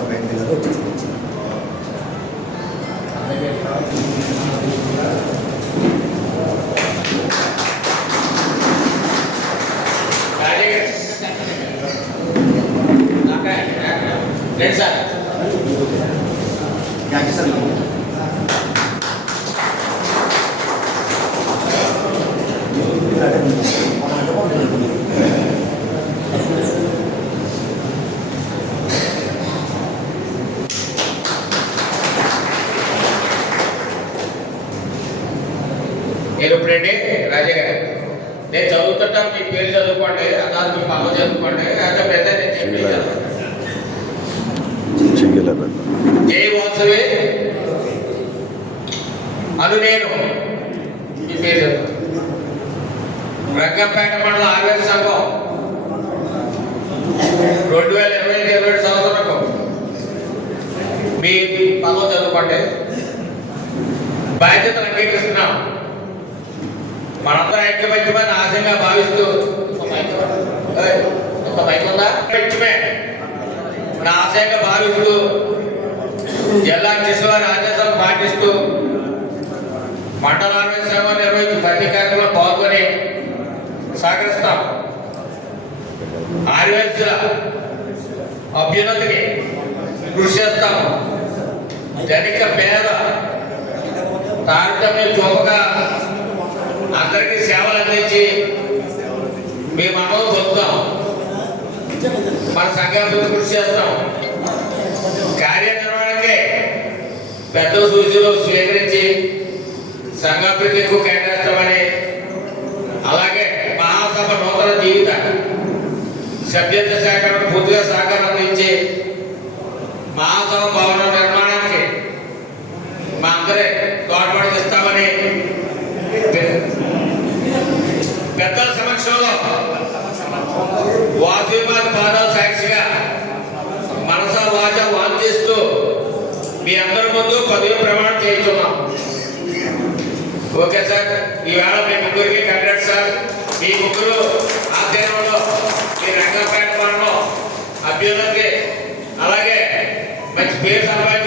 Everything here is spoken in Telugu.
సభ్యులందరూ వచ్చేసి థ్యాంక్ యూ సార్ నేను ఇప్పుడండి రాజే గారు నేను చదువుతుంటాను మీ పేరు చదువుకోండి అన్నారు మీ పాప చదువుకోండి అయితే పెద్ద జై వాసవి. అను నేను మీ పేరు రంగంపేట మండల ఆవేశ సంఘం. రెండు వేల ఇరవై ఐదు ఇరవై ఏడు సంవత్సరంకు మీ పదవి చదువుకోండి. బాధ్యతలు అంగీకరిస్తున్నాం మనందరం ఐక్యమత్యమని ఆశయంగా భావిస్తూ. ఒక మైక్ ఏయ్, ఒక మైక్ ఉందా? ఐక్యమే నా ఆశయంగా భావిస్తూ జిల్లా కిషోర్ ఆదేశాలు పాటిస్తూ మండలాన్ని సేవ నిర్వహించి ప్రతి కార్యక్రమంలో పాల్గొని సహకరిస్తాం. ఆర్యవేశ్యుల అభ్యున్నతికి కృషి చేస్తాం. ధనిక పేద తారతమ్యం చూపగా అందరికీ సేవలు అందించి మేము మనలో పొందుతాం మన సంఘాభివృద్ధి కృషి చేస్తాం. కార్యనిర్వహణకి పెద్ద సూచనలు స్వీకరించి సంఘాభివృద్ధి ఎక్కువ కేటాయిస్తామని అలాగే మహాసభ నూతన జీవిత సభ్యత్వ సేకరణ పూర్తిగా సహకారం అందించి మహాసభ భవన నిర్మాణానికి మా అందరే తోడ్పడి అభిమాని పాదాల సాక్షిగా మనస వాచ చేస్తూ మీ అందరి ముందు పదవి ప్రమాణం చేస్తున్నాం ఓకే సార్ ఈవేళ మీ ముగ్గురికి కంగ్రాట్ సార్. మీ ముగ్గురు ఆధ్వర్యంలో మీ రంగం ప్లాట్ఫామ్లో అభ్యున్నతి అలాగే మంచి పేరు సంపాదించారు